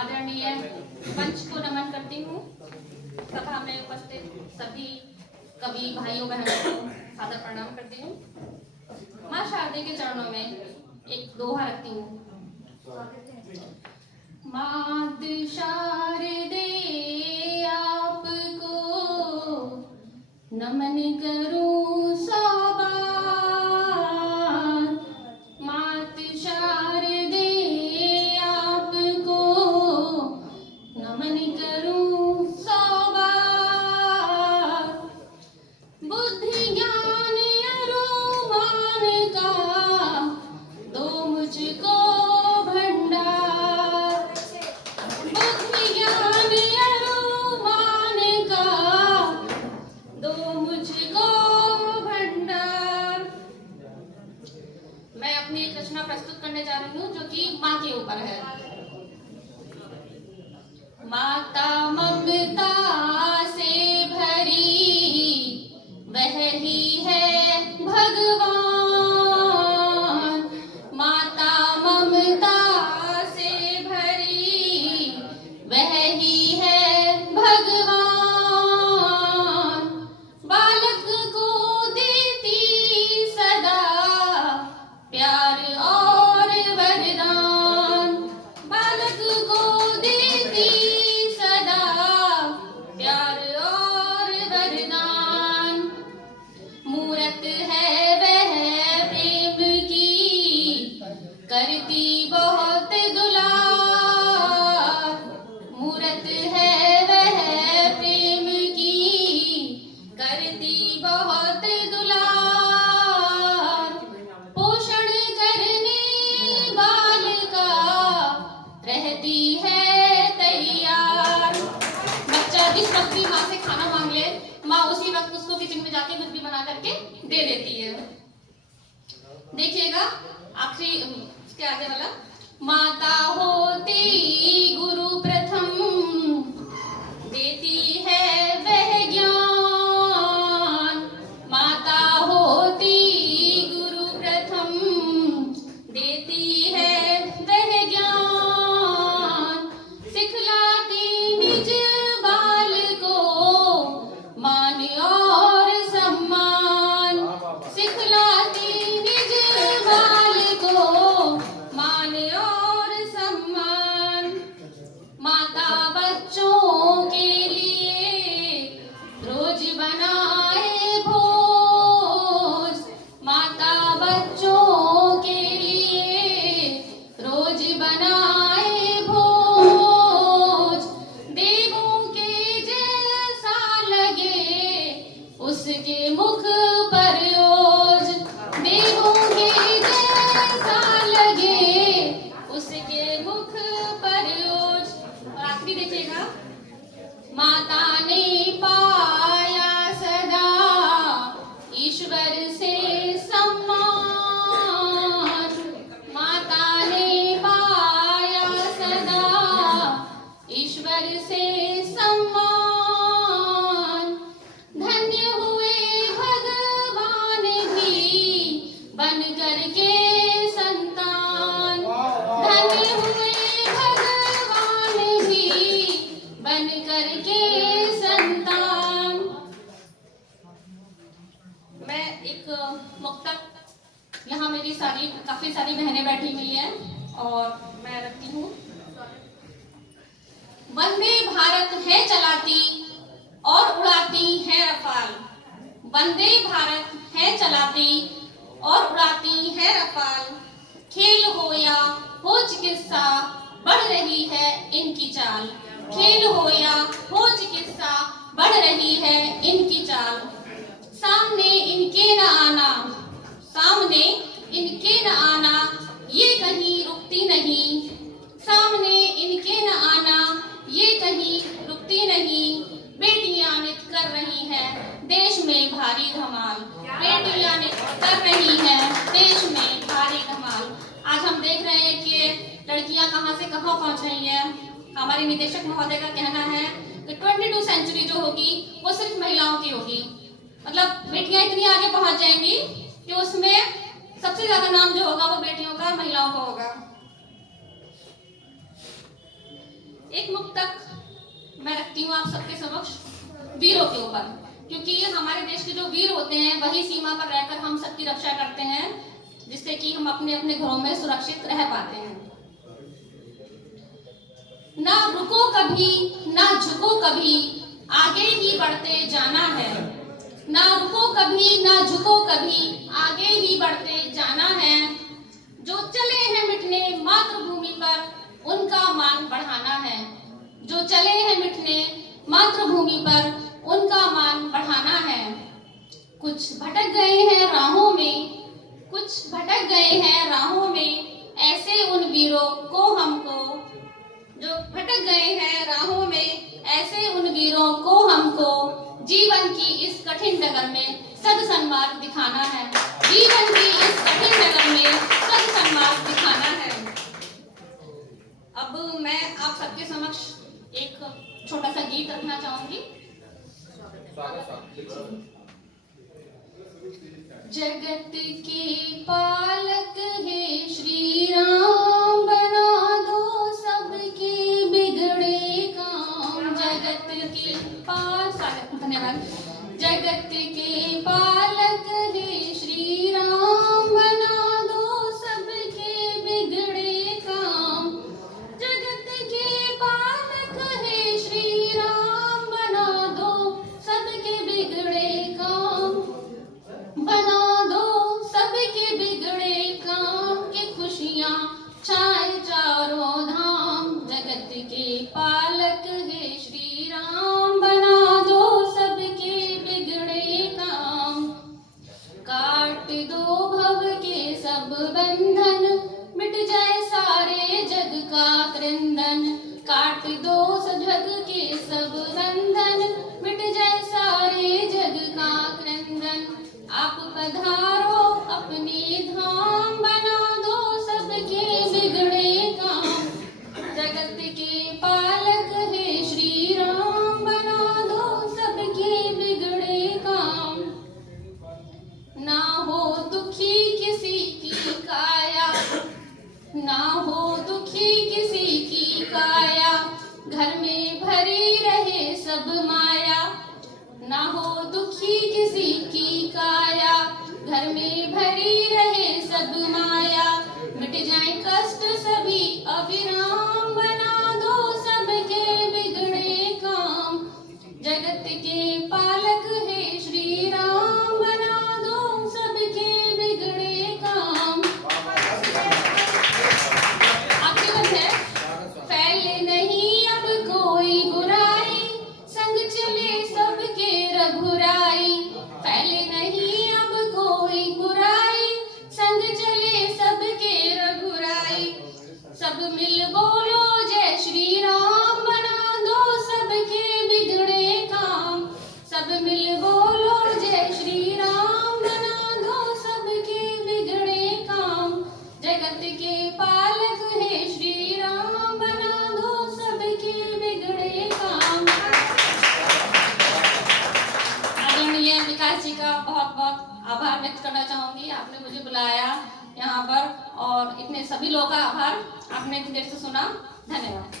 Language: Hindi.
आदरणीय मंच को नमन करती हूँ। सभा में उपस्थित सभी कवि भाइयों बहनों को सादर प्रणाम करती हूँ। माँ शारदे के चरणों में एक दोहा रखती हूँ। मात शारदे आपको नमन करूं सौ बार। मात शारदे आपको नमन करूं सौ बार। बुद्धि ज्ञान अरुमान का दो मुझको भंडार। बुद्धि ज्ञान अरुमान का दो मुझको भंडार। मैं अपनी एक रचना प्रस्तुत करने जा रही हूँ जो कि माँ के ऊपर है। माता ममता से भरी वह ही है भगवान। माता ममता से भरी वह ही है भगवान। बालक को देती सदा प्यार और वरदान। बालक को देती सदा प्यार और वरदान। मूरत है वह प्रेम की करती बहुत दुलार। मूरत है वह प्रेम की करती बहुत दुलार। पोषण करने बाल का रहती है तैयार। बच्चा जिस वक्त भी माँ से खाना मांग ले, माँ उसी वक्त उसको किचन में जाके कुछ भी बना करके दे देती है। देखिएगा आखिरी इसके आगे वाला। माता होती गुरु प्रथम देती है वह ज्ञान। माता होती गुरु प्रथम देती है वह ज्ञान। सिखलाती निज बाल को मान और सम्मान। सिखलाती निज बाल को मान और सम्मान। माता बच्चों के लिए रोज बनाए भोज। माता बच्चों के लिए रोज बनाए भोज। देवों के जैसा लगे उसके मुख पर ओज। देवों के जैसा लगे उसके मुख पर ओज। और आखिरी देखिएगा। माता ने पाया सदा ईश्वर से सम्मान। माता ने पाया सदा ईश्वर से सम्मान। धन्य हुए भगवान भी बन करके संतान। धन्य हुए भगवान भी बन करके संतान। मैं एक मुक्तक, यहाँ मेरी काफी सारी बहनें बैठी हुई हैं और मैं रखती हूँ। वंदे भारत है चलाती और उड़ाती है रफाल। वंदे भारत है चलाती और उड़ाती है रफाल। खेल हो या हो चिकित्सा बढ़ रही है इनकी चाल। खेल हो या हो चिकित्सा बढ़ रही है इनकी चाल। सामने इनके न आना, सामने इनके न आना ये कहीं रुकती नहीं। सामने इनके न आना ये कहीं रुकती नहीं। बेटियां नृत्य कर रही हैं देश में भारी धमाल। बेटियां नृत्य कर रही हैं देश में भारी धमाल। आज हम देख रहे हैं कि लड़कियां कहां से कहां पहुंच रही हैं। हमारे निदेशक महोदय का कहना है कि 22 सेंचुरी जो होगी वो सिर्फ महिलाओं की होगी। मतलब बेटियां इतनी आगे पहुंच जाएंगी कि उसमें सबसे ज्यादा नाम जो होगा वो बेटियों का, महिलाओं का होगा। एक मुक्तक मैं रखती हूँ आप सबके समक्ष वीरों के ऊपर, क्योंकि हमारे देश के जो वीर होते हैं वही सीमा पर रहकर हम सबकी रक्षा करते हैं, जिससे कि हम अपने अपने घरों में सुरक्षित रह पाते हैं। ना रुको कभी ना झुको कभी, आगे ही बढ़ते जाना है। ना रुको कभी ना झुको कभी, आगे ही बढ़ते जाना है। जो चले हैं मिटने मातृभूमि पर, उनका मान बढ़ाना है। जो चले हैं मिटने मातृभूमि पर, उनका मान बढ़ाना है। कुछ भटक गए हैं राहों में, कुछ भटक गए हैं राहों में, ऐसे उन वीरों को हमको, जो भटक गए हैं राहों में, ऐसे उन वीरों को हमको जीवन की इस कठिन डगर में सद्सन्मार्ग दिखाना है। जीवन की इस कठिन डगर में सद्सन्मार्ग दिखाना है। अब मैं आप सबके समक्ष एक छोटा सा गीत रखना चाहूंगी। जगत के पालक है श्री राम, बना दो सबके बिगड़े काम। जगत के पालक, धन्यवाद। जगत के पालक है श्री राम, बना दो सबके बिगड़े काम। जगत के पालक है श्री राम, बना दो सबके बिगड़े काम। बना दो सबके बिगड़े काम, के खुशियां छाए चारों धाम। जगत के पालक है श्री राम, बना दो सबके बिगड़े काम। काट दो भव के सब बंधन, मिट जाए सारे जग का क्रंदन। काट दो जग के सब बंधन, मिट जाए सारे जग का क्रंदन। आप पधारो अपने धाम, बना दो सबके बिगड़े काम। जगत के पालक है श्री राम, बना दो सबके बिगड़े काम। ना हो दुखी किसी की काया, ना हो दुखी किसी की काया, घर में भरी रहे सब माया। ना हो दुखी किसी की काया, घर में भरी रहे सब माया। मिट जाए कष्ट सभी अविराम, बना दो सबके बिगड़े काम। जगत के पालक है श्री राम, बना दो सबके बिगड़े काम। आखिरी बात है, फैले नहीं अब कोई बुराई, संग चले सबके रघुराई। फैले नहीं अब कोई बुराई, संग चले सबके रघुराई। सब मिल बोलो जय श्री राम, बना दो सबके बिगड़े काम। सब मिल बोलो जय श्री राम, बना दो सबके बिगड़े काम। जगत के पालक है श्री राम, बना दो सबके बिगड़े काम। आदरणीय विकास जी का बहुत बहुत आभार व्यक्त करना चाहूंगी। आपने मुझे बुलाया यहाँ पर और इतने सभी लोगों का आभार, आपने इतनी देर से सुना। धन्यवाद।